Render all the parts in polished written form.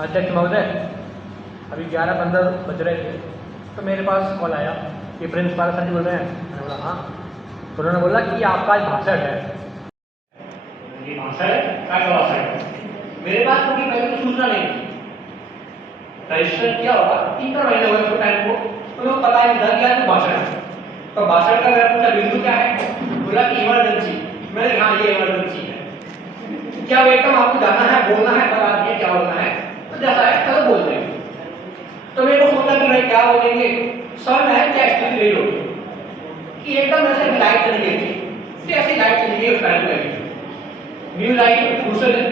अध्यक्ष महोदय, अभी 11:15 बज रहे थे तो मेरे पास कॉल आया कि प्रिंसिपल सर जी बोल रहे हैं। मैंने बोला हाँ। तो उन्होंने बोला कि आपका आज भाषण है। ये भाषण है? क्या भाषण है? मेरे पास क्योंकि पहले तो सूचना नहीं थी। रजिस्टर किया होगा 3 महीने हुए उसको टाइम को, तो लोग पता नहीं था कि आज भाषण है। तो भाषण का मेरा पूछा बिंदु क्या है? बोला कि इमरजेंसी। मैंने कहा ये इमरजेंसी है। क्या एकदम आपको जाना है, बोलना है, बता दिए क्या बोलना है, तो जैसा है चलो बोल देंगे। तो मेरे को सोचा कि भाई क्या बोलेंगे, सर है क्या स्थिति रही होगी कि एकदम ऐसे लाइट चली गई थी, ऐसी लाइट चली गई उस टाइम पे न्यूज आई दूसरे दिन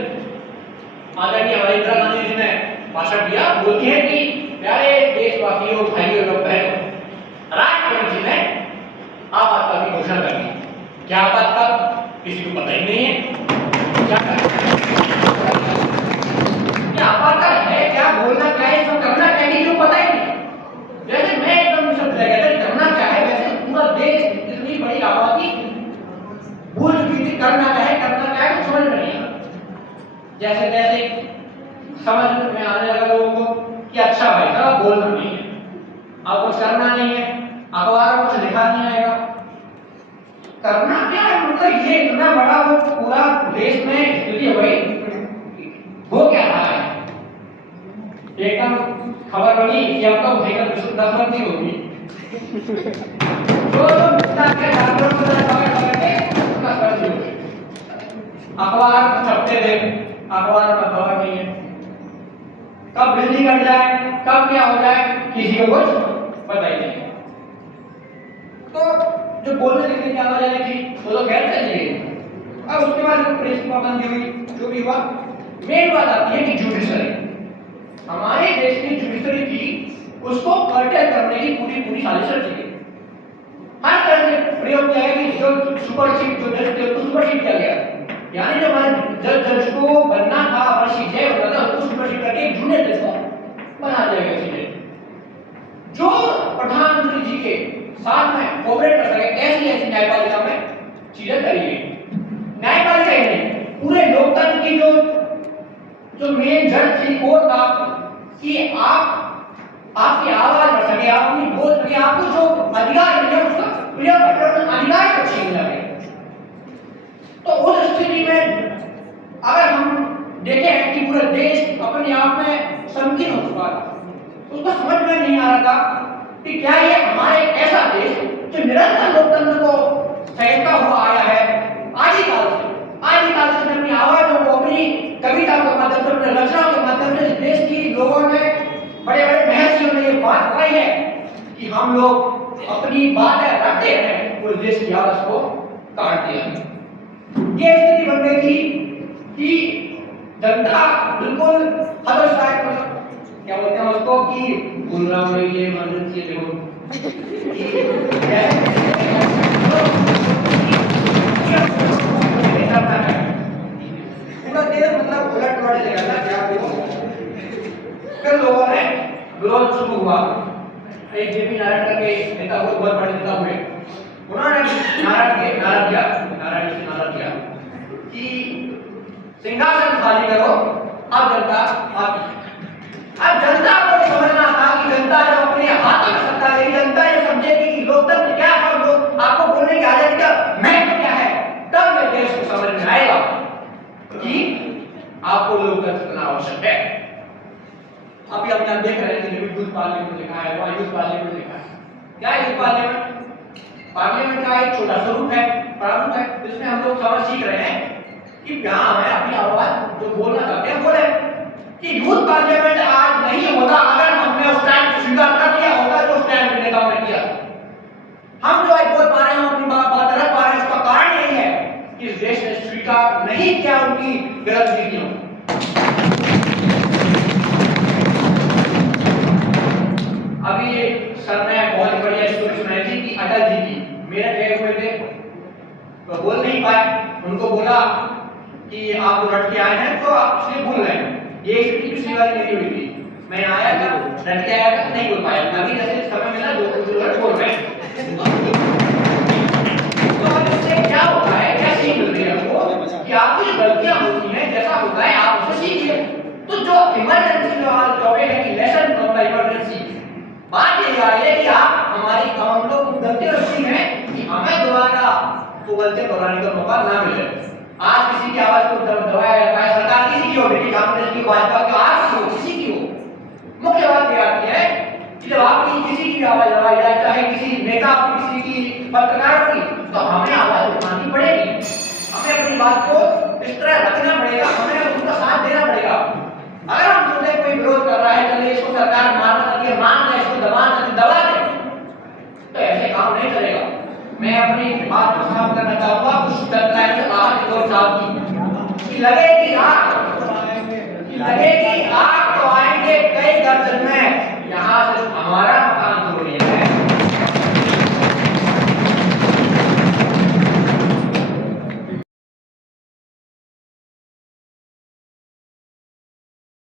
आदरणीय हमारे इंदिरा गांधी जी ने भाषण दिया, बोलती है कि प्यारे देशवासियों, भाइयों और बहनों, राष्ट्रपति जी ने आपातकाल की घोषणा कर दी। क्या आपातकाल किसी को पता ही नहीं है। क्या आपातकाल है, क्या बोलना क्या है, इसको करना क्या है, किसी को पता ही नहीं। जैसे मैं एकदम निशब्द रह गया था करना क्या है, वैसे पूरा देश इतनी बड़ी आबादी भूल चुकी थी करना क्या है, करना क्या है, कुछ समझ में नहीं आया। जैसे जैसे समझ में आने लगा लोगों को कि अच्छा भाई साहब बोलना नहीं है, अब कुछ करना नहीं है, अखबार में कुछ लिखा नहीं आएगा, करना क्या है, मतलब ये इतना बड़ा वो पूरा देश में स्थिति हो गई, वो क्या रहा है। एकदम खबर बनी कि अब तो भयंकर दशमंती होगी। जो मिलता है डॉक्टर को अखबार छपते थे, अखबार में खबर नहीं है, कब बिजली कट जाए, कब क्या हो जाए, किसी को कुछ पता ही नहीं। तो जो बोलने लिखने की आवाजाही थी वो तो खैर चली गई। अब उसके बाद जो प्रेस की पाबंदी हुई, जो भी हुआ, मेन बात आती है कि जुडिशरी, हमारे देश की जुडिशरी थी, उसको कर्टेल करने की पूरी साजिश रची गई। हर तरह से प्रयोग किया गया कि जो सुपरसीड जो जज थे उसको सुपरसीड किया गया, यानी जो हमारे जज को बनना था, हमारा सीजे होता था, उसको सुपरसीड करके एक जूनियर जज को बना दिया गया सीजे, जो प्रधानमंत्री जी के साथ में कोऑपरेट कर सके। ऐसी न्यायपालिका में चीजें करी गई। न्यायपालिका ही नहीं, पूरे लोकतंत्र की जो मेन जड़ थी वो था कि आपकी आवाज रख सके, आप अपनी बोल सके, आपको जो अधिकार मिले उसका प्रयोग करके अधिकार को छीन लगे। तो उस स्थिति में अगर हम देखें कि पूरा देश अपने आप में संकीर्ण हो चुका था, उसको समझ में नहीं आ रहा था कि क्या ये हमारे ऐसा देश जो निरंतर लोकतंत्र को सहता हुआ आया है आदिकाल से अपनी आवाजों को, अपनी कविता के माध्यम से, अपने रचनाओं के माध्यम से इस देश की लोगों ने बड़े बड़े महर्षियों ने ये बात कही है कि हम लोग अपनी बातें रखते हैं, उस देश की आवाज को काट दिया। ये स्थिति बन गई थी कि जनता बिल्कुल हतोत्साहित, क्या बोलते हैं उसको, कि बोल रहा हूँ ये इमरजेंसी देखो पूरा देश मतलब उलट पलट गया था। क्या फिर लोगों ने विरोध शुरू हुआ। एक जेपी नारायण करके नेता हुए, बहुत बड़े नेता हुए, उन्होंने नारायण किया कि सिंहासन खाली करो, अब जनता अब जनता को समझना था कि जनता जो अपने हाथों में सत्ता लेगी, जनता ये समझेगी कि लोकतंत्र क्या है, लोग आपको बोलने की आजादी का महत्व क्या है, तब ये देश को समझ में आएगा कि आपको लोकतंत्र करना आवश्यक है। अभी आप यहाँ देख रहे हैं कि यूथ पार्लियामेंट लिखा है, वहाँ यूथ पार्लियामेंट लिखा है। क्या है यूथ पार्लियामेंट? पार्लियामेंट का एक छोटा स्वरूप है, प्रारूप है, जिसमें हम लोग खबर सीख रहे हैं कि यहाँ हमें अपनी आवाज जो बोलना चाहते हैं बोले। कि यूथ पार्लियामेंट आज नहीं होता अगर हमने उस टाइम स्वीकार कर लिया होता जो उस टाइम के नेताओं ने किया। हम जो आज बोल पा रहे हैं, अपनी बात रख पा रहे हैं, उसका कारण यही है कि इस देश ने स्वीकार नहीं किया उनकी गलत नीतियों। अभी सर ने बहुत बढ़िया स्टोरी सुनाई थी कि अटल जी की मेरठ गए हुए थे तो बोल नहीं पाए, उनको बोला कि आप जो रट के आए हैं तो आप इसलिए भूल रहे हैं। ये स्थिति पिछली बार मेरी हुई थी, मैं आया था, रट के आया था, नहीं बोल पाया। अभी जैसे समय मिला दो बोल रहे हैं। तो अब इससे क्या होता है, क्या सीख मिलती है हमको कि आपकी गलतियां होती हैं, जैसा होता है आप उससे सीखिए। तो जो इमरजेंसी बात ये आ रही है कि आप हमारी हम लोग गलती होती है कि हमें दोबारा वो गलती दोहराने का मौका ना मिले। आज किसी की आवाज को दबाया जाता है, सरकार किसी की हो, बेटी कांग्रेस की, भाजपा की, आज की हो, किसी की हो। मुख्य बात ये आती है कि जब आपकी किसी की आवाज दबाई जाए, चाहे किसी नेता की, किसी की, पत्रकार की, तो हमें आवाज उठानी पड़ेगी। हमें अपनी बात को इस तरह रखना पड़ेगा, हमें उनका साथ देना पड़ेगा। अगर हम सोचे कोई विरोध कर रहा है, चलिए इसको सरकार मारना चाहिए, मान ले, इसको दबा दे, तो ऐसे काम नहीं चलेगा। मैं अपनी बात को साफ करना चाहूंगा कुछ डेडलाइन से बाहर निकल साहब की लगेगी आग तो आएंगे कई दर्जन में। यहाँ से हमारा